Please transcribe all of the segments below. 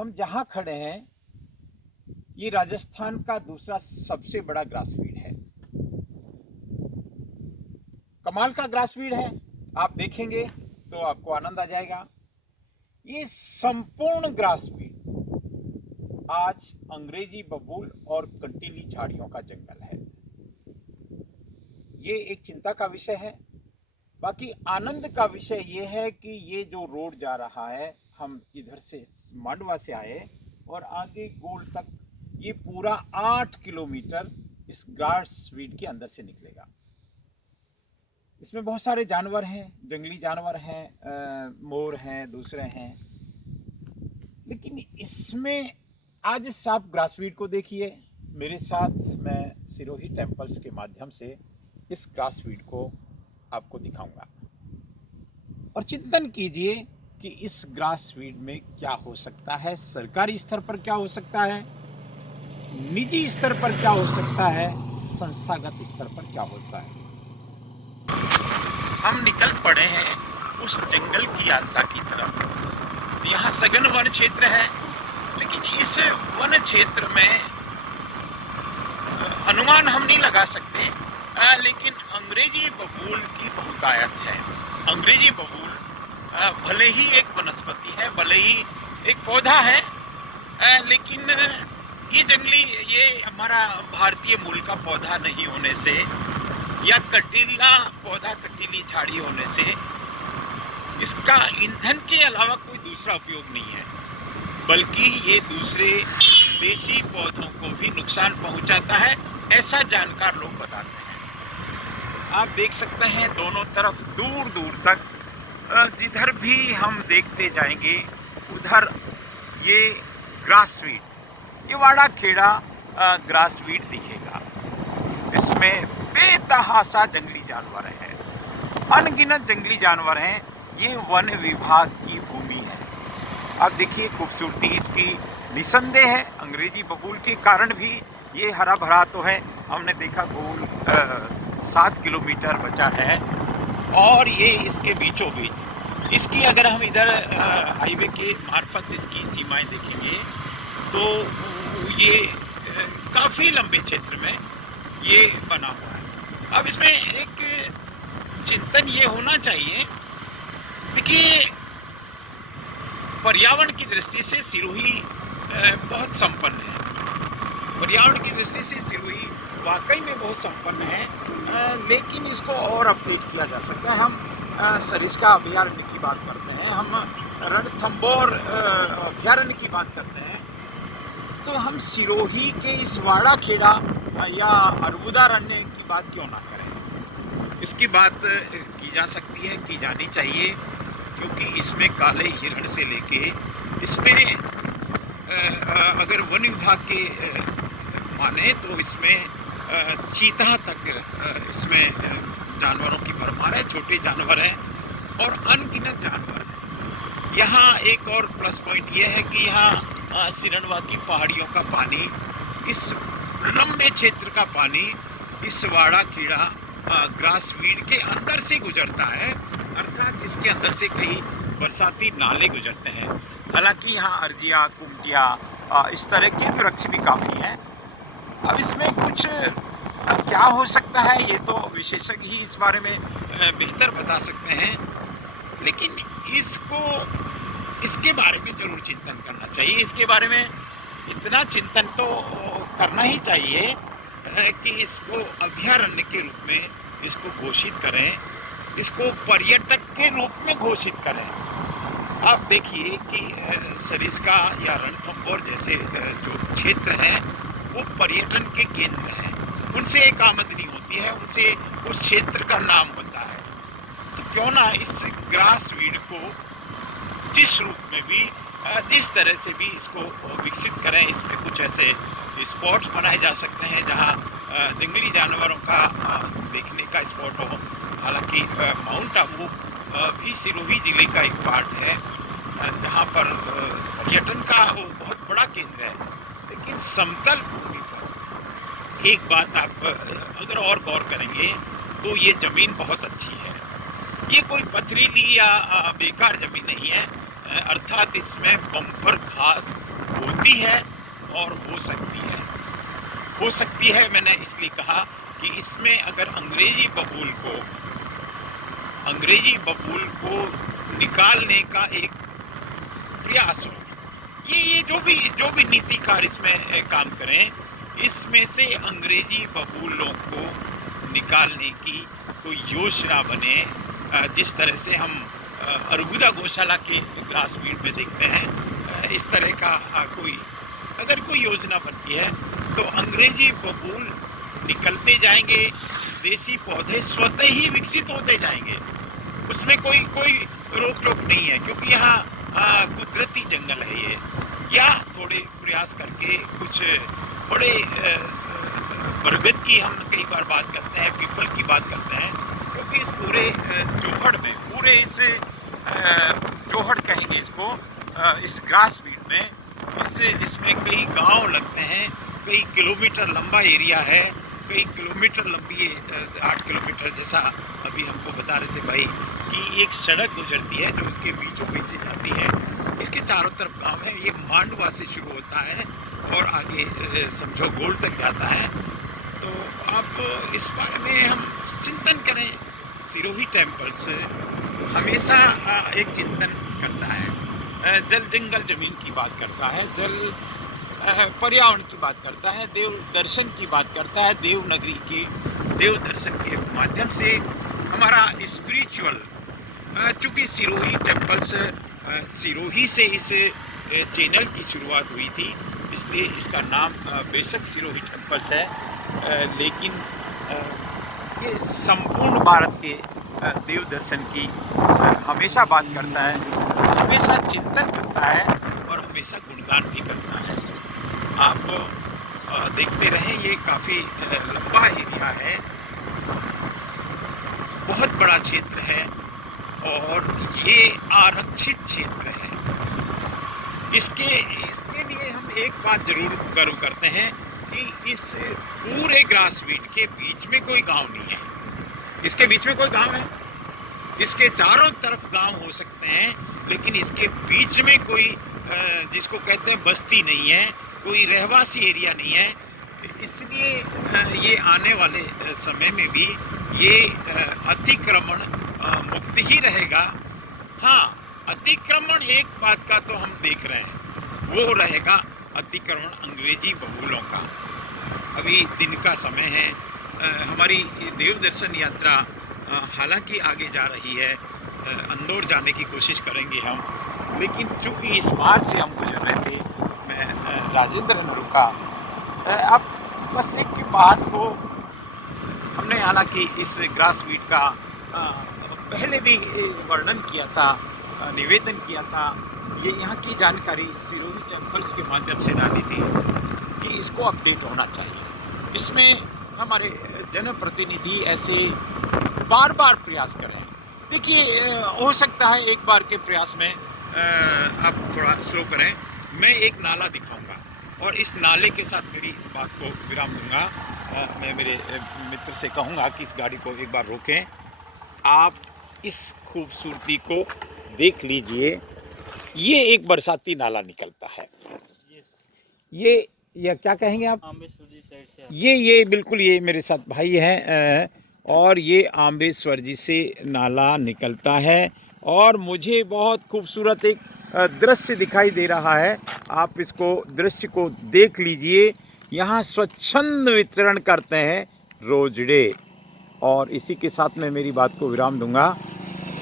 हम जहां खड़े हैं ये राजस्थान का दूसरा सबसे बड़ा ग्रासफील्ड है। कमाल का ग्रासफील्ड है। आप देखेंगे तो आपको आनंद आ जाएगा। ये संपूर्ण ग्रासफील्ड आज अंग्रेजी बबूल और कंटीली झाड़ियों का जंगल है। ये एक चिंता का विषय है। बाकी आनंद का विषय ये है कि ये जो रोड जा रहा है, हम इधर से मांडवा से आए और आगे गोल तक ये पूरा 8 किलोमीटर इस ग्रासफील्ड के अंदर से निकलेगा। इसमें बहुत सारे जानवर हैं, जंगली जानवर हैं, मोर हैं, दूसरे हैं। लेकिन इसमें आज आप ग्रासफील्ड को देखिए। मेरे साथ मैं सिरोही टेम्पल्स के माध्यम से इस ग्रासफील्ड को आपको दिखाऊंगा और चिंतन कीजिए कि इस ग्रासफील्ड में क्या हो सकता है, सरकारी स्तर पर क्या हो सकता है, निजी स्तर पर क्या हो सकता है, संस्थागत स्तर पर क्या होता है। हम निकल पड़े हैं उस जंगल की यात्रा की तरफ। यहाँ सघन वन क्षेत्र है, लेकिन इस वन क्षेत्र में अनुमान हम नहीं लगा सकते, लेकिन अंग्रेजी बबूल की बहुतायत है। अंग्रेजी बबूल भले ही एक वनस्पति है, भले ही एक पौधा है, लेकिन ये हमारा भारतीय मूल का पौधा नहीं होने से या कटीला पौधा, कटीली झाड़ी होने से इसका ईंधन के अलावा कोई दूसरा उपयोग नहीं है, बल्कि ये दूसरे देसी पौधों को भी नुकसान पहुंचाता है, ऐसा जानकार लोग बताते हैं। आप देख सकते हैं दोनों तरफ दूर दूर तक, जिधर भी हम देखते जाएंगे उधर ये ग्रासफील्ड, ये वाड़ा खेड़ा ग्रासफील्ड दिखेगा। इसमें बेतहाशा जंगली जानवर हैं, अनगिनत जंगली जानवर हैं। ये वन विभाग की भूमि है। आप देखिए खूबसूरती इसकी निसंदेह है। अंग्रेजी बबूल के कारण भी ये हरा भरा तो है। हमने देखा गोल 7 किलोमीटर बचा है और ये इसके बीचों बीच, इसकी अगर हम इधर हाईवे के मार्फत इसकी सीमाएं देखेंगे तो ये काफ़ी लंबे क्षेत्र में ये बना हुआ है। अब इसमें एक चिंतन ये होना चाहिए, देखिए पर्यावरण की दृष्टि से सिरोही बहुत संपन्न है। पर्यावरण की दृष्टि से सिरोही वाकई में बहुत संपन्न है, लेकिन इसको और अपडेट किया जा सकता है। हम सरिस्का अभयारण्य की बात करते हैं, हम रणथंभौर अभयारण्य की बात करते हैं, तो हम सिरोही के इस वाड़ा खेड़ा या अर्बुदारण्य की बात क्यों ना करें। इसकी बात की जा सकती है, की जानी चाहिए, क्योंकि इसमें काले हिरण से लेके इसमें अगर वन विभाग के माने तो इसमें चीता तक इसमें जानवरों की भरमार है। छोटे जानवर हैं और अनगिनत जानवर हैं। यहाँ एक और प्लस पॉइंट ये है कि यहाँ सिरनवा की पहाड़ियों का पानी, इस लंबे क्षेत्र का पानी इस वाड़ा कीड़ा ग्रासफील्ड के अंदर से गुजरता है, अर्थात इसके अंदर से कई बरसाती नाले गुजरते हैं। हालांकि यहाँ अर्जिया, कुमटिया, इस तरह के वृक्ष भी काफ़ी हैं। अब इसमें कुछ क्या हो सकता है ये तो विशेषज्ञ ही इस बारे में बेहतर बता सकते हैं, लेकिन इसके बारे में जरूर चिंतन करना चाहिए। इसके बारे में इतना चिंतन तो करना ही चाहिए कि इसको अभयारण्य के रूप में इसको घोषित करें, इसको पर्यटक के रूप में घोषित करें। आप देखिए कि सरिस्का या रणथंभौर जैसे जो क्षेत्र हैं वो पर्यटन के केंद्र हैं, उनसे एक आमदनी होती है, उनसे उस क्षेत्र का नाम होता है। तो क्यों ना इस ग्रासफील्ड को जिस रूप में भी, जिस तरह से भी इसको विकसित करें। इसमें कुछ ऐसे स्पॉट्स बनाए जा सकते हैं जहां जंगली जानवरों का देखने का स्पॉट हो। हालांकि माउंट आबू भी सिरोही जिले का एक पार्ट है, जहां पर पर्यटन का वो बहुत बड़ा केंद्र है। लेकिन समतल भूमि पर एक बात आप अगर और गौर करेंगे तो ये ज़मीन बहुत अच्छी है। ये कोई पथरीली या बेकार ज़मीन नहीं है, अर्थात इसमें बम्पर घास होती है और हो सकती है। हो सकती है मैंने इसलिए कहा कि इसमें अगर अंग्रेजी बबूल को निकालने का एक प्रयास हो, ये जो भी नीतिकार इसमें काम करें, इसमें से अंग्रेजी बबूलों को निकालने की कोई योजना बने, जिस तरह से हम अरबुदा गौशाला के ग्रासवीड में देखते हैं, इस तरह का अगर कोई योजना बनती है तो अंग्रेजी बबूल निकलते जाएंगे, देसी पौधे स्वतः ही विकसित होते जाएंगे, उसमें कोई रोक टोक नहीं है, क्योंकि यहाँ कुदरती जंगल है ये। या थोड़े प्रयास करके कुछ बड़े बरगद की हम कई बार बात करते हैं, पीपल की बात करते हैं, क्योंकि इस पूरे जोहड़ में, पूरे इस जोहड़ कहेंगे इसको, इस ग्रासवीड में, इसमें कई गांव लगते हैं, कई किलोमीटर लंबा एरिया है, कई किलोमीटर लंबी 8 किलोमीटर जैसा अभी हमको बता रहे थे भाई कि एक सड़क गुजरती है जो इसके बीचों बीच से जाती है। इसके चारों तरफ गांव है, ये मांडवा से शुरू होता है और आगे समझो गोल तक जाता है। तो आप इस बारे में हम चिंतन करें। सिरोही टेम्पल्स हमेशा एक चिंतन करता है, जल जंगल जमीन की बात करता है, जल पर्यावरण की बात करता है, देव दर्शन की बात करता है, देवनगरी के देव दर्शन के माध्यम से हमारा स्पिरिचुअल, चूँकि सिरोही टेम्पल्स, सिरोही से इस चैनल की शुरुआत हुई थी, इसलिए इसका नाम बेशक सिरोही टेम्पल्स है, लेकिन ये संपूर्ण भारत के देव दर्शन की हमेशा बात करता है, हमेशा चिंतन करता है और हमेशा गुणगान भी करता है। आप देखते रहें, ये काफ़ी लंबा एरिया है, बहुत बड़ा क्षेत्र है और ये आरक्षित क्षेत्र है। इसके लिए हम एक बात जरूर गर्व करते हैं कि इस पूरे ग्रासवीड के बीच में कोई गांव नहीं है। इसके बीच में कोई गांव है? इसके चारों तरफ गांव हो सकते हैं, लेकिन इसके बीच में कोई जिसको कहते हैं बस्ती नहीं है, कोई रहवासी एरिया नहीं है। इसलिए ये आने वाले समय में भी ये अतिक्रमण मुक्त ही रहेगा। हाँ, अतिक्रमण एक बात का तो हम देख रहे हैं, वो रहेगा अतिक्रमण अंग्रेजी बबूलों का। अभी दिन का समय है, हमारी देव दर्शन यात्रा हालांकि आगे जा रही है, इंदौर जाने की कोशिश करेंगे हम, लेकिन चूंकि इस मार्ग से हम गुजर रहे थे, मैं राजेंद्र ने रुका। अब बस एक बात को हमने हालांकि इस ग्रासवीड का पहले भी वर्णन किया था, निवेदन किया था, ये यहाँ की जानकारी सिरोही टेम्पल्स के माध्यम से डाली थी कि इसको अपडेट होना चाहिए। इसमें हमारे जनप्रतिनिधि ऐसे बार बार प्रयास करें। देखिए, हो सकता है एक बार के प्रयास में आप थोड़ा स्लो करें। मैं एक नाला दिखाऊंगा और इस नाले के साथ मेरी बात को विराम दूंगा। मैं मेरे मित्र से कहूँगा कि इस गाड़ी को एक बार रोकें। आप इस खूबसूरती को देख लीजिए। ये एक बरसाती नाला निकलता है। ये क्या कहेंगे आप? आम्बेश्वर जी साइड से। ये बिल्कुल, ये मेरे साथ भाई हैं, और ये आम्बेश्वर जी से नाला निकलता है और मुझे बहुत खूबसूरत एक दृश्य दिखाई दे रहा है। आप इसको दृश्य को देख लीजिए। यहाँ स्वच्छंद विचरण करते हैं रोजड़े, और इसी के साथ मैं मेरी बात को विराम दूंगा,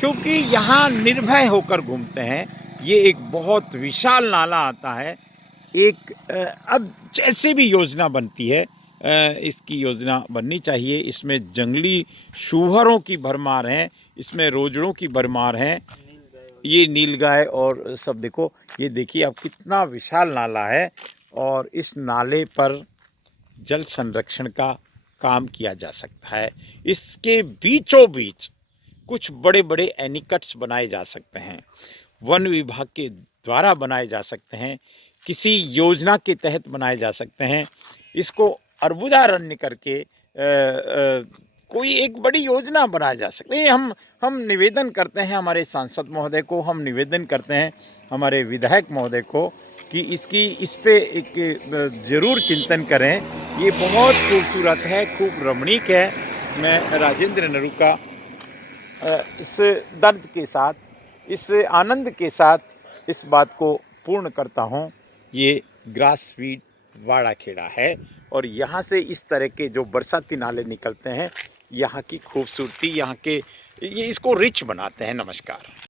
क्योंकि यहाँ निर्भय होकर घूमते हैं। ये एक बहुत विशाल नाला आता है। एक अब जैसे भी योजना बनती है, इसकी योजना बननी चाहिए। इसमें जंगली शूहरों की भरमार है, इसमें रोजड़ों की भरमार है, ये नीलगाय और सब। देखो, ये देखिए आप, कितना विशाल नाला है, और इस नाले पर जल संरक्षण का काम किया जा सकता है। इसके बीचों बीच कुछ बड़े बड़े एनीकट्स बनाए जा सकते हैं, वन विभाग के द्वारा बनाए जा सकते हैं, किसी योजना के तहत बनाए जा सकते हैं। इसको अर्बुदारण्य करके कोई एक बड़ी योजना बनाया जा सकती है। हम निवेदन करते हैं हमारे सांसद महोदय को, हम निवेदन करते हैं हमारे विधायक महोदय को कि इस पे एक ज़रूर चिंतन करें। ये बहुत खूबसूरत है, खूब रमणीक है। मैं राजेंद्र नरूका इस दर्द के साथ, इस आनंद के साथ इस बात को पूर्ण करता हूँ। ये ग्रास फीड वाड़ा खेड़ा है और यहाँ से इस तरह के जो बरसाती नाले निकलते हैं, यहाँ की खूबसूरती, यहाँ के ये इसको रिच बनाते हैं। नमस्कार।